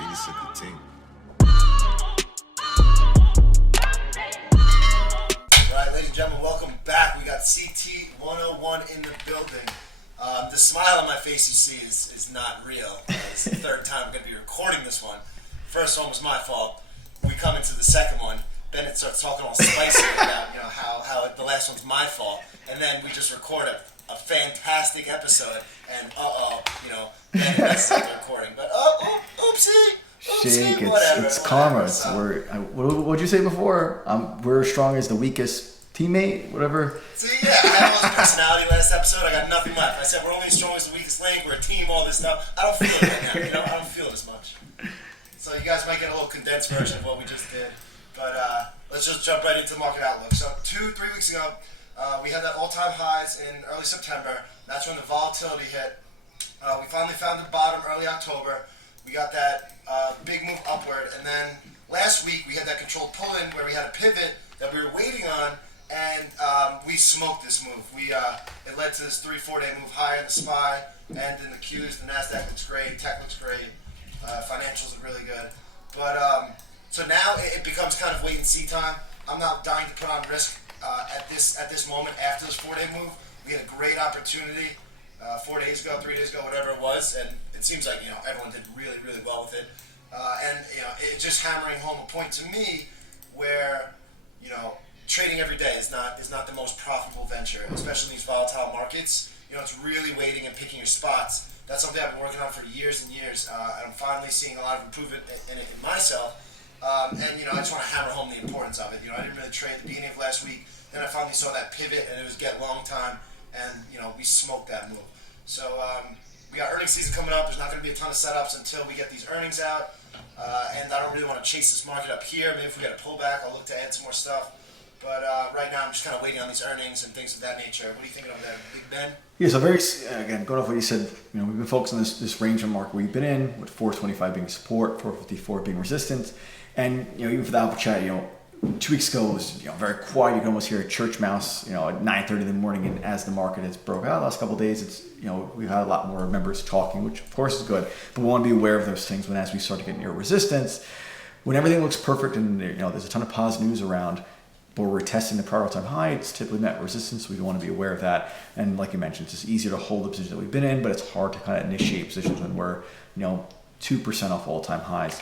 Phoenix a good team. All right, ladies and gentlemen, welcome back. We got CT 101 in the building. The smile on my face you see is not real. It's the third time I'm going to be recording this one. First one was my fault. We come into the second one. Bennett starts talking all spicy about how the last one's my fault, and then we just record a fantastic episode, and Bennett messes up the recording. But oopsie, Shake, whatever. it's karma. What'd you say before? We're as strong as the weakest teammate, whatever. See, yeah, I had lost personality last episode. I got nothing left. I said we're only as strong as the weakest link. We're a team. All this stuff. I don't feel it right now. I don't feel it as much. So you guys might get a little condensed version of what we just did. But let's just jump right into the market outlook. So 2-3 weeks ago, we had that all-time highs in early September. That's when the volatility hit. We finally found the bottom early October. We got that big move upward. And then last week, we had that controlled pull-in where we had a pivot that we were waiting on, and we smoked this move. It led to this 3-4 day move higher in the SPY and in the Qs. The NASDAQ looks great. Tech looks great. Financials are really good. But so now it becomes kind of wait and see time. I'm not dying to put on risk at this moment after this 4 day move. We had a great opportunity 4 days ago, 3 days ago, whatever it was, and it seems like everyone did really, really well with it. And it's just hammering home a point to me where trading every day is not the most profitable venture, especially in these volatile markets. It's really waiting and picking your spots. That's something I've been working on for years and years, and I'm finally seeing a lot of improvement in myself. And I just want to hammer home the importance of it. I didn't really trade at the beginning of last week. Then I finally saw that pivot, and it was get long time, and we smoked that move. So we got earnings season coming up. There's not going to be a ton of setups until we get these earnings out, and I don't really want to chase this market up here. Maybe if we get a pullback, I'll look to add some more stuff. But right now, I'm just kind of waiting on these earnings and things of that nature. What are you thinking of there, Big Ben? Yeah, so again, going off what you said, we've been focused on this range of market we've been in, with 425 being support, 454 being resistance. And, even for the Alpha Chat, 2 weeks ago it was very quiet. You can almost hear a church mouse, at 9:30 in the morning. And as the market has broke out the last couple of days, it's, we've had a lot more members talking, which of course is good. But we want to be aware of those things as we start to get near resistance. When everything looks perfect and, there's a ton of positive news around, but we're testing the prior all-time high, it's typically met resistance. So we want to be aware of that. And like you mentioned, it's just easier to hold the position that we've been in, but it's hard to kind of initiate positions when we're, 2% off all-time highs.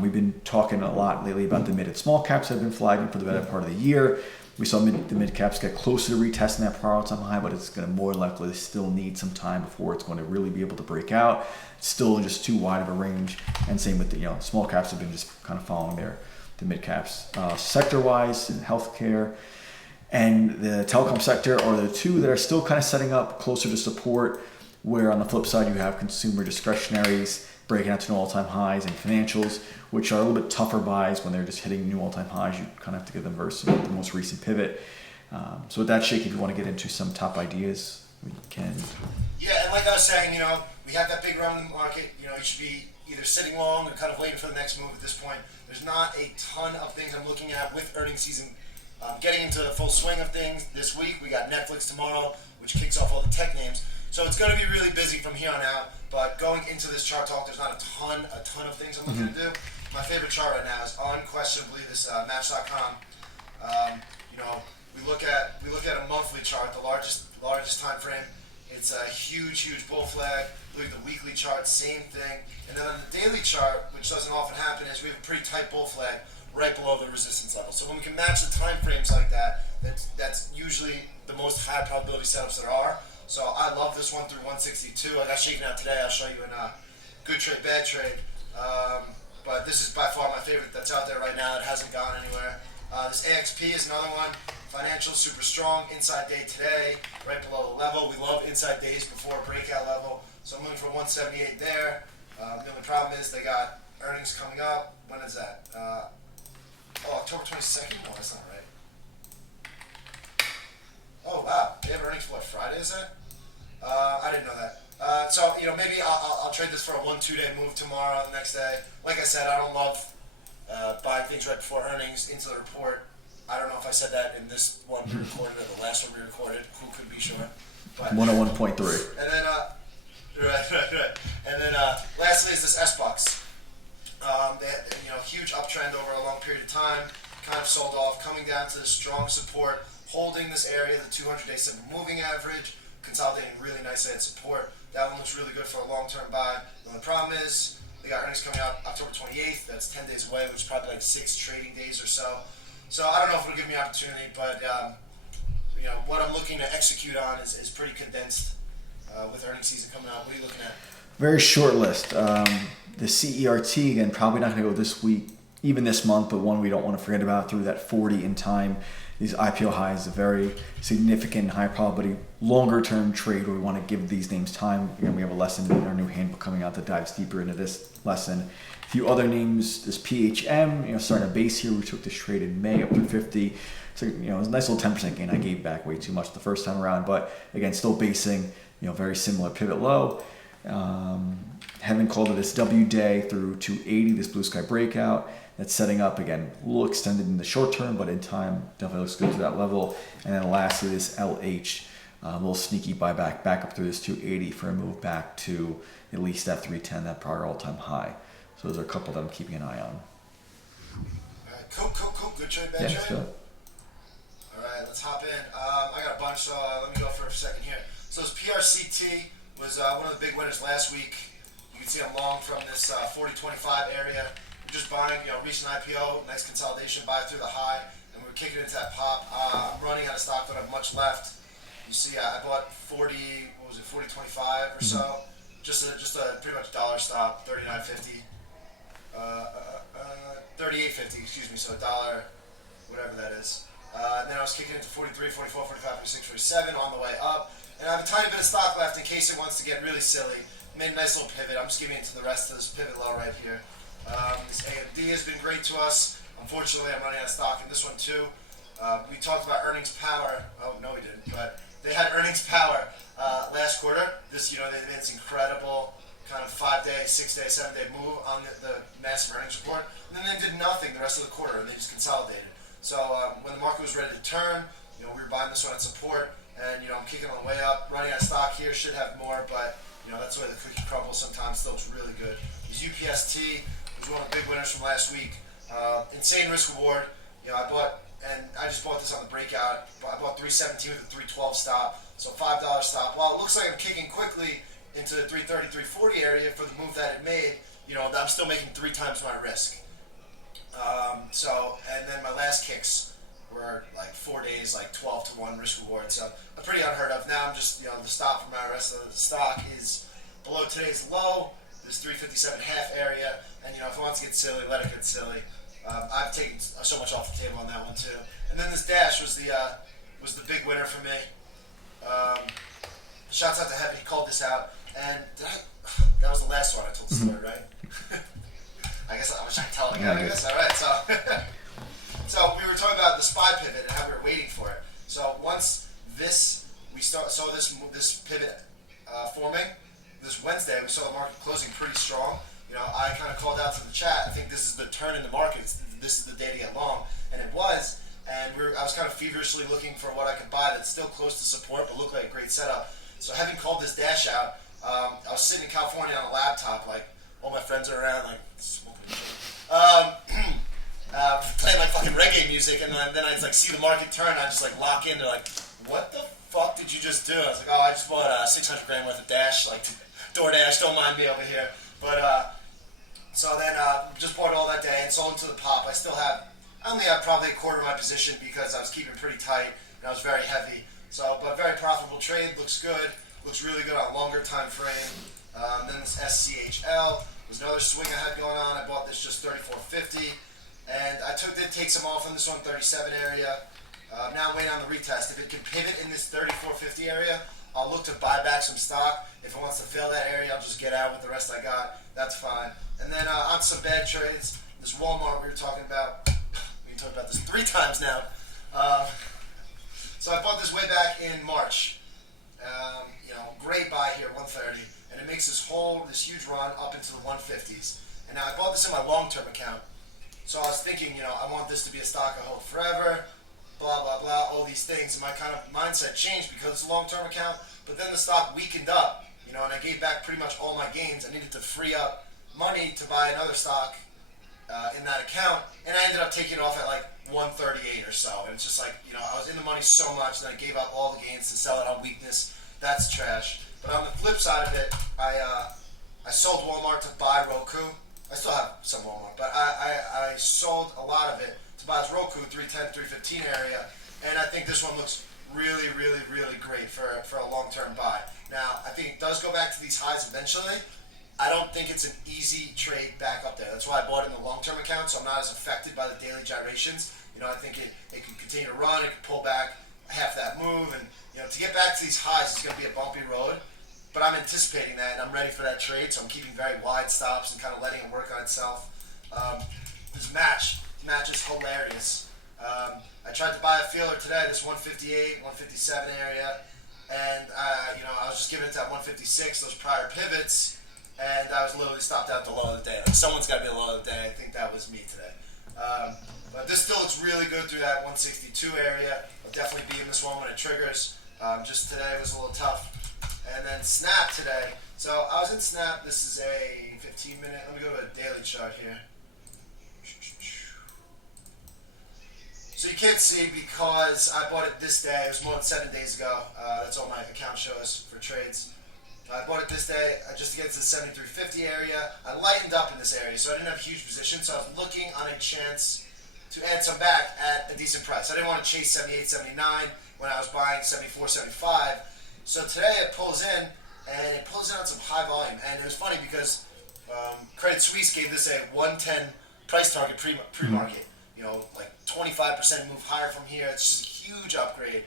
We've been talking a lot lately about the mid and small caps that have been flagging for the better part of the year. We saw the mid caps get closer to retesting that prior all-time high, but it's going to more likely still need some time before it's going to really be able to break out. It's still just too wide of a range. And same with the small caps have been just kind of following the mid caps. Sector-wise, healthcare and the telecom sector are the two that are still kind of setting up closer to support, where on the flip side you have consumer discretionaries breaking out to new all-time highs, and financials, which are a little bit tougher buys when they're just hitting new all-time highs. You kind of have to give them versus the most recent pivot. So with that, Shake, if you want to get into some top ideas, we can. Yeah, and like I was saying, we have that big run in the market. You should be either sitting long or kind of waiting for the next move at this point. There's not a ton of things I'm looking at with earnings season getting into the full swing of things this week. We got Netflix tomorrow, which kicks off all the tech names. So it's going to be really busy from here on out. But going into this chart talk, there's not a ton of things I'm looking to do. My favorite chart right now is unquestionably this Match.com. We look at a monthly chart, the largest time frame. It's a huge bull flag. Look at the weekly chart, same thing. And then on the daily chart, which doesn't often happen, is we have a pretty tight bull flag right below the resistance level. So when we can match the time frames like that, that's usually the most high probability setups there are. So I love this one through 162. I got shaken out today. I'll show you in a good trade, bad trade. But this is by far my favorite that's out there right now. It hasn't gone anywhere. This AXP is another one. Financial, super strong. Inside day today, right below the level. We love inside days before a breakout level. So I'm looking for 178 there. The only problem is they got earnings coming up. When is that? October 22nd? Oh, that's not right. Oh, wow. They have earnings for what, Friday, is that? I didn't know that. So, maybe I'll trade this for a 1-2 day move tomorrow, the next day. Like I said, I don't love buying things right before earnings into the report. I don't know if I said that in this one we recorded or the last one we recorded. Who could be sure? But 101.3. And then, right. And then, lastly is this S-Bucks. period of time, kind of sold off, coming down to this strong support, holding this area, the 200-day simple moving average, consolidating really nicely at support. That one looks really good for a long-term buy. The only problem is they got earnings coming out October 28th. That's 10 days away, which is probably like 6 trading days or so. So I don't know if it'll give me opportunity, but what I'm looking to execute on is pretty condensed with earnings season coming out. What are you looking at? Very short list. The CERT, again, probably not going to go this week, even this month, but one we don't want to forget about through that 40 in time. These IPO highs, a very significant high probability, longer term trade where we want to give these names time. Again, we have a lesson in our new handbook coming out that dives deeper into this lesson. A few other names, this PHM, starting a base here. We took this trade in May up to 50. So, it was a nice little 10% gain. I gave back way too much the first time around, but again, still basing, very similar pivot low. Haven't called it this W day through 280, this blue sky breakout. That's setting up, again, a little extended in the short term, but in time, definitely looks good to that level. And then lastly, this LH, a little sneaky buyback back up through this 280 for a move back to at least that 310, that prior all-time high. So those are a couple that I'm keeping an eye on. Cool. Good trade, bad trade? Let's go. All right, let's hop in. I got a bunch, so let me go for a second here. So this PRCT was one of the big winners last week. You can see I'm long from this 40.25 area. Just buying, recent IPO, nice consolidation, buy through the high, and we're kicking into that pop. I'm running out of stock, don't have much left. You see, I bought 40.25 or so, just a pretty much dollar stop, 39.50, 38.50, excuse me, so a dollar, whatever that is. And then I was kicking into 43, 44, 45, 46, 47 on the way up, and I have a tiny bit of stock left in case it wants to get really silly. Made a nice little pivot. I'm just giving it to the rest of this pivot low right here. This AMD has been great to us. Unfortunately, I'm running out of stock in this one too. We talked about earnings power. Oh, no, we didn't. But they had earnings power last quarter. They made this incredible kind of 5-day, 6-day, 7-day move on the massive earnings report. And then they did nothing the rest of the quarter, and they just consolidated. So when the market was ready to turn, we were buying this one at support, and I'm kicking on the way up. Running out of stock here, should have more, but that's the way the cookie crumbles sometimes. Still looks really good. There's UPST. Was one of the big winners from last week. Insane risk reward. I just bought this on the breakout. I bought 317 with a 312 stop, so $5 stop. While it looks like I'm kicking quickly into the 330, 340 area for the move that it made, I'm still making 3 times my risk. And then my last kicks were like 4 days, like 12 to 1 risk reward. So pretty unheard of. Now I'm just, the stop for my rest of the stock is below today's low. This 357 half area, and if it wants to get silly, let it get silly. I've taken so much off the table on that one too. And then this dash was the big winner for me. Shouts out to Heavy, he called this out, and that was the last one I told the story, right? I guess I wish I could tell it again. I guess. All right, so we were talking about the SPY pivot and how we were waiting for it. So once we saw this pivot forming. This Wednesday, we saw the market closing pretty strong. I kind of called out to the chat, I think this is the turn in the market. This is the day to get long, and it was. And I was kind of feverishly looking for what I could buy that's still close to support, but looked like a great setup. So having called this dash out, I was sitting in California on a laptop, like all my friends are around, like smoking playing like fucking reggae music, and then I just see the market turn. I just lock in. They're like, "What the fuck did you just do?" I was like, "Oh, I just bought 600 grand worth of dash, DoorDash, don't mind me over here." But so then just bought all that day and sold into the pop. I only have probably a quarter of my position because I was keeping pretty tight and I was very heavy. So, but very profitable trade, looks good, looks really good on longer time frame. Then this SCHL was another swing I had going on. I bought this just 34.50, and I did take some off in this 137 area. Now I'm waiting on the retest. If it can pivot in this 34.50 area, I'll look to buy back some stock. If it wants to fill that area, I'll just get out with the rest I got. That's fine. And then on some bad trades, this Walmart we were talking about. We talked about this 3 times now. So I bought this way back in March. Great buy here, 130, and it makes this huge run up into the 150s. And now I bought this in my long-term account. So I was thinking, I want this to be a stock I hold forever. Blah, blah, blah, all these things. And my kind of mindset changed because it's a long-term account, but then the stock weakened up, and I gave back pretty much all my gains. I needed to free up money to buy another stock in that account, and I ended up taking it off at like 138 or so. And it's just like, I was in the money so much that I gave up all the gains to sell it on weakness. That's trash. But on the flip side of it, I sold Walmart to buy Roku. I still have some Walmart, but I sold a lot of it to buy this Roku 310, 315 area, and I think this one looks really, really, really great for a long-term buy. Now, I think it does go back to these highs eventually. I don't think it's an easy trade back up there. That's why I bought it in the long-term account, so I'm not as affected by the daily gyrations. I think it can continue to run, it can pull back half that move, and to get back to these highs, it's going to be a bumpy road. But I'm anticipating that, and I'm ready for that trade, so I'm keeping very wide stops and kind of letting it work on itself. This match is hilarious. I tried to buy a feeler today, this 158, 157 area, and I was just giving it to that 156, those prior pivots, and I was literally stopped out the low of the day. Like, someone's got to be the low of the day. I think that was me today. But this still looks really good through that 162 area. I'll definitely be in this one when it triggers. Just today was a little tough. And then Snap today. So I was in Snap. This is a 15-minute. Let me go to a daily chart here. So you can't see because I bought it this day. It was more than 7 days ago. That's all my account shows for trades. I bought it this day just to get to the 73.50 area. I lightened up in this area, so I didn't have a huge position. So I was looking on a chance to add some back at a decent price. I didn't want to chase 78, 79 when I was buying 74, 75. So today it pulls in, and it pulls in on some high volume. And it was funny because Credit Suisse gave this a 110 price target pre-market. Like 25% move higher from here. It's just a huge upgrade.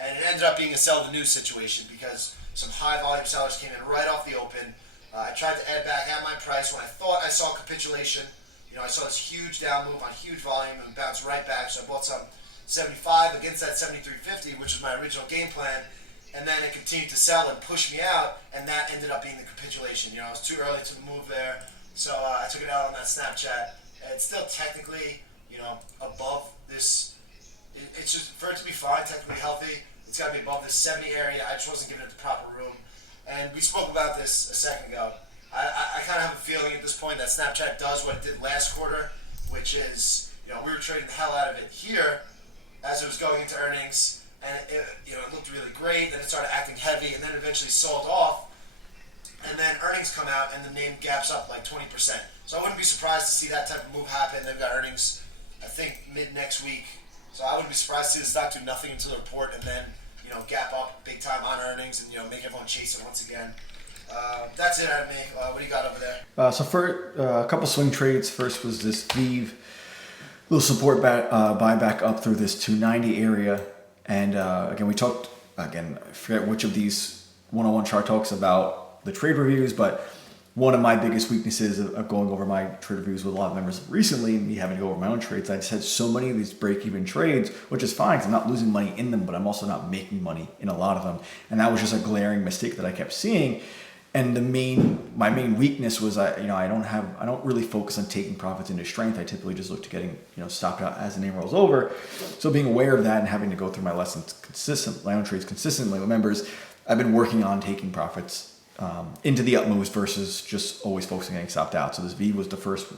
And it ended up being a sell the news situation because some high volume sellers came in right off the open. I tried to add back at my price when I thought I saw capitulation. I saw this huge down move on huge volume and bounced right back. So I bought some 75 against that 73.50, which was my original game plan. And then it continued to sell and push me out, and that ended up being the capitulation. It was too early to move there, so I took it out on that Snapchat. It's still technically, above this. It's just, for it to be fine, technically healthy, it's got to be above this 70 area. I just wasn't giving it the proper room. And we spoke about this a second ago. I kind of have a feeling at this point that Snapchat does what it did last quarter, which is, we were trading the hell out of it here as it was going into earnings. And it looked really great, then it started acting heavy, and then eventually sold off. And then earnings come out, and the name gaps up like 20%. So I wouldn't be surprised to see that type of move happen. They've got earnings, I think, mid next week. So I wouldn't be surprised to see the stock do nothing until the report, and then gap up big time on earnings, and make everyone chase it once again. That's it out of me. What do you got over there? So for a couple swing trades, first was this Vive, little support buyback up through this 290 area. And again, we talked, I forget which of these one-on-one chart talks about the trade reviews, but one of my biggest weaknesses of going over my trade reviews with a lot of members recently, and me having to go over my own trades, I just had so many of these break-even trades, which is fine because I'm not losing money in them, but I'm also not making money in a lot of them. And that was just a glaring mistake that I kept seeing. And my main weakness was I don't really focus on taking profits into strength. I typically just look to getting stopped out as the name rolls over. So being aware of that and having to go through my lessons my own trades consistently with members, I've been working on taking profits into the up moves versus just always focusing on getting stopped out. So this V was the first,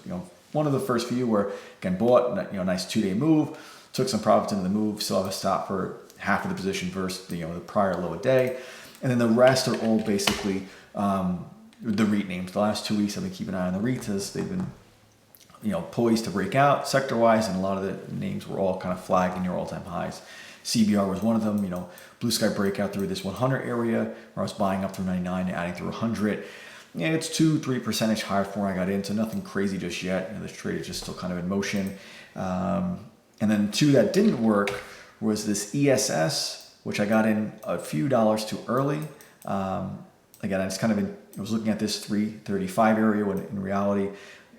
one of the first few where again bought nice 2-day move, took some profits into the move, still have a stop for half of the position versus the prior low a day, and then the rest are all basically the REIT names. The last 2 weeks I've been keeping an eye on the REITs as they've been poised to break out sector-wise, and a lot of the names were all kind of flagged near all-time highs. CBR was one of them, blue sky breakout through this 100 area where I was buying up through 99 and adding through 100. Yeah, it's 2-3% higher from where I got in, so nothing crazy just yet. This trade is just still kind of in motion. And then two that didn't work was this ESS, which I got in a few dollars too early. Again, I was looking at this 335 area when in reality,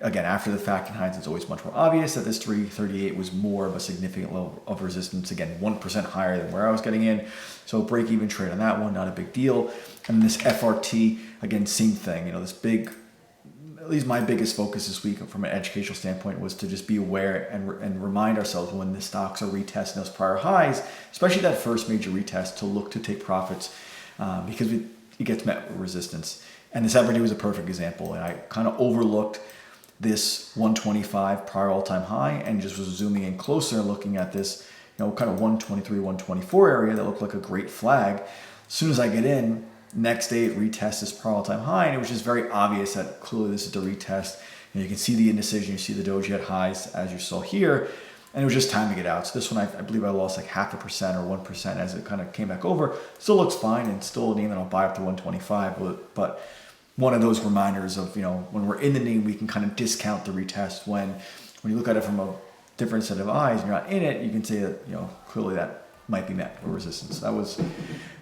again, after the fact in hindsight, it's always much more obvious that this 338 was more of a significant level of resistance. Again, 1% higher than where I was getting in. So break even trade on that one, not a big deal. And this FRT, again, same thing. This big, at least my biggest focus this week from an educational standpoint was to just be aware and remind ourselves when the stocks are retesting those prior highs, especially that first major retest, to look to take profits because it gets met with resistance. And this FRT was a perfect example. And I kind of overlooked this 125 prior all-time high and just was zooming in closer and looking at this, kind of 123, 124 area that looked like a great flag. As soon as I get in, next day it retests this prior all-time high, and it was just very obvious that clearly this is the retest. You can see the indecision, you see the doji at highs as you saw here, and it was just time to get out. So this one, I believe I lost like 0.5% or 1% as it kind of came back over. Still looks fine and still a name that I'll buy up to 125, but one of those reminders of, when we're in the name, we can kind of discount the retest. When you look at it from a different set of eyes and you're not in it, you can say that, clearly that might be met or resistance. That was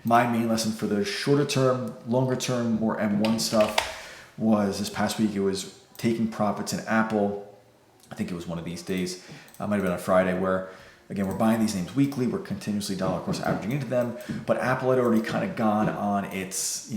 my main lesson for the shorter term. Longer term, more M1 stuff was this past week. It was taking profits in Apple. I think it was one of these days. Might have been on Friday, where again, we're buying these names weekly. We're continuously dollar cost averaging into them. But Apple had already kind of gone on its,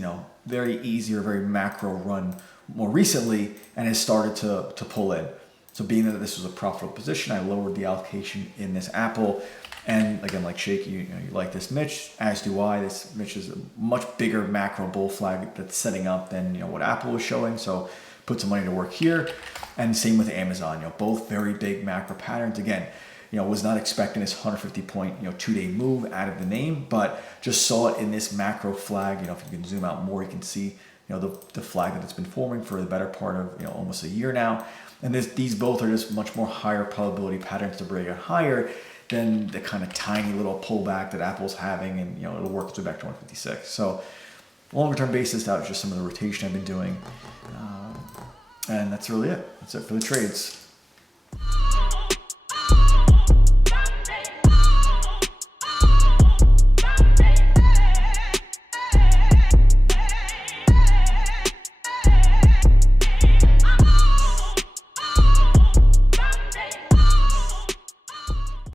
very easy or very macro run more recently and has started to pull in. So being that this was a profitable position, I lowered the allocation in this Apple. And again, like Shaky, you like this Mitch, as do I. This Mitch is a much bigger macro bull flag that's setting up than what Apple was showing. So put some money to work here. And same with Amazon, both very big macro patterns. Again, was not expecting this 150 point, 2-day move out of the name, but just saw it in this macro flag. If you can zoom out more, you can see, the flag that it's been forming for the better part of, almost a year now. And these both are just much more higher probability patterns to break out higher than the kind of tiny little pullback that Apple's having, and, it'll work its way back to 156. So longer term basis, that was just some of the rotation I've been doing. And that's really it. That's it for the trades.